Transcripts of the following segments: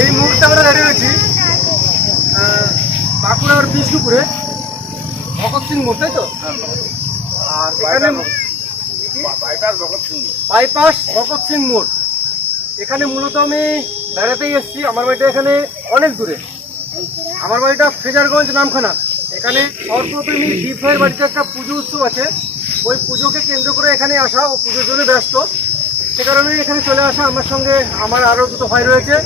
এই মুহূর্তে আমরা দাঁড়িয়ে রয়েছি বাঁকুড়ার বিষ্ণুপুরে। ভগৎ সিং মোড় তাই তো? আর এখানে বাইপাস ভগৎ সিং মোড়। এখানে মূলত আমি বেড়াতেই এসেছি আমার বাড়িটা এখানে অনেক দূরে। আমার বাড়িটা ফ্রেজারগঞ্জ নামখানা। এখানে সর্বপ্রেমী দ্বীপ ভাইয়ের বাড়িতে একটা পুজো উৎসব আছে। ওই পুজোকে কেন্দ্র করে এখানে আসা ও পুজোর জন্য ব্যস্ত। সে কারণে এখানে চলে আসা। আমার সঙ্গে আমার আরও দুটো ভাই রয়েছে।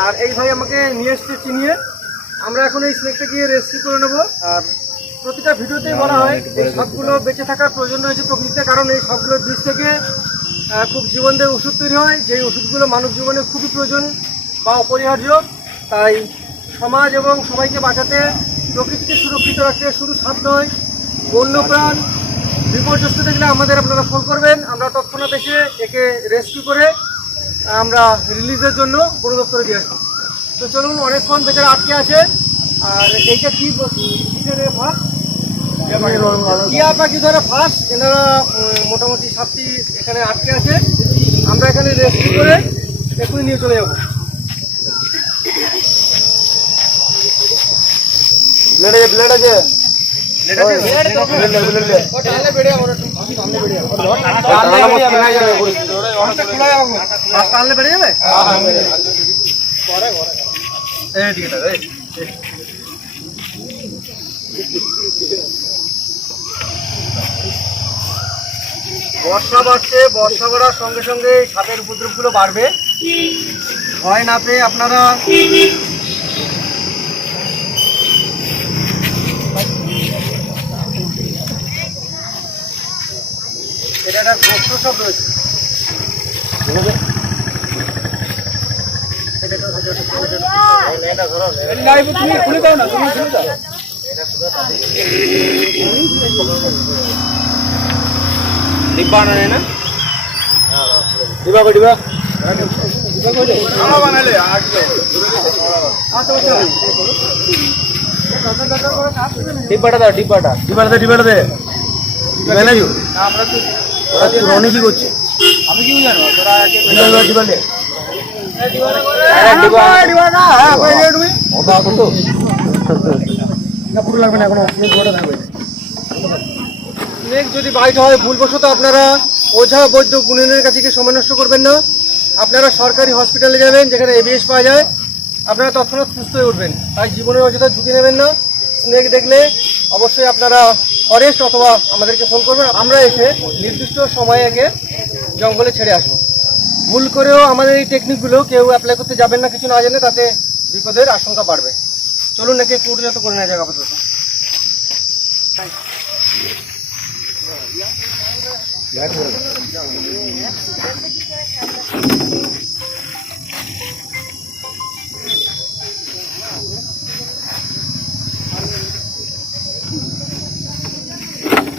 আর এই ভাই আমাকে নিয়ে এসছে চিনিয়ে। আমরা এখন এই স্নেকটা গিয়ে রেস্কিউ করে নেব। আর প্রতিটা ভিডিওতেই বলা হয় এই সবগুলো বেঁচে থাকার প্রয়োজন রয়েছে প্রকৃতিতে কারণ এই সবগুলোর বীজ থেকে খুব জীবনদেহ ওষুধ তৈরি হয়। যে ওষুধগুলো মানব জীবনে খুবই প্রয়োজন বা অপরিহার্য। তাই সমাজ এবং সবাইকে বাঁচাতে প্রকৃতিকে সুরক্ষিত রাখতে শুধু সাপ নয় বন্যপ্রাণ বিপর্যস্ত দেখলে আমাদের আপনারা ফোন করবেন। আমরা তৎক্ষণাৎ এসে একে রেস্কিউ করে আমরা রিলিজের জন্য বন দপ্তরে দিয়ে আসব। তো চলুন অনেকক্ষণ বেচারা আটকে আছে। আর এইটা কি টিয়া পাখি ধরে ফাঁস? এনারা মোটামুটি সাতটি এখানে আটকে আছে। আমরা এখানে রেস্কিউ করে এখনই নিয়ে চলে যাব। ব্লেড আছে ব্লেড আছে। বর্ষা বাড়ছে বর্ষা বাড়ার সঙ্গে সঙ্গে সাপের উপদ্রবগুলো বাড়বে। ভয় না পেয়ে আপনারা এটা একটা গোস্ত সব রয়েছে। তুমি খুলে দাও না তুমি খুলে দাও। ডিব্বা আনে না? ডিব্বা কই ডিব্বা? বানালে ডিব্বাটা দাও ডিব্বাটা। ডিব্বাটা দে ডিব্বাটা দে। না রনি কি করছে? আমি কি জানো তোরা ডিব্বা ডিব্বা পুরো লাগবে না এখনও থাকবে। যদি বাইট হয় ভুলবশত আপনারা ওঝা বৈদ্য গুণেনের কাছে গিয়ে সময় নষ্ট করবেন না। আপনারা সরকারি হসপিটালে যাবেন যেখানে এবিএস পাওয়া যায়। আপনারা তৎক্ষণাৎ সুস্থ হয়ে উঠবেন। তাই জীবনের অযথা ঝুঁকি নেবেন না। স্নেক দেখলে অবশ্যই আপনারা ফরেস্ট অথবা আমাদেরকে ফোন করবেন। আমরা এসে নির্দিষ্ট সময়ে আগে জঙ্গলে ছেড়ে আসব। ভুল করেও আমাদের এই টেকনিকগুলো কেউ অ্যাপ্লাই করতে যাবেন না, কিছু না জেনে তাতে বিপদের আশঙ্কা বাড়বে। চলুন নাকি উন্নত করে নেওয়া যাক আপাতত।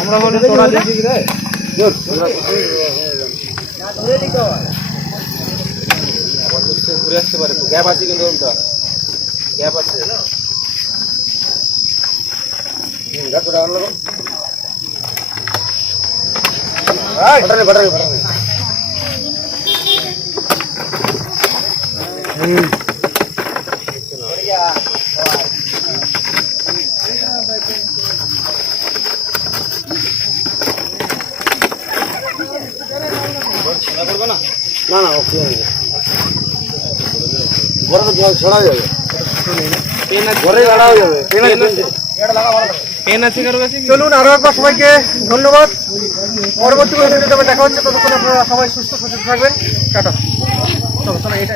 আমরা বলি তোরা দিদি রে ঘুরে আসতে পারে গ্যাপ আছে কিন্তু ওটা গ্যাপ আছে বটারে না? না ওকে ঘরে ছড়া যাবে। ঘরে যাবে। পেন আছে? কারও কাছে? চলুন আরও একবার সবাইকে ধন্যবাদ। পরবর্তী ভিডিওতে দেখা হচ্ছে। ততক্ষণ আপনারা সবাই সুস্থ সচেতন থাকবেন। টাটা। চলো চলো এটা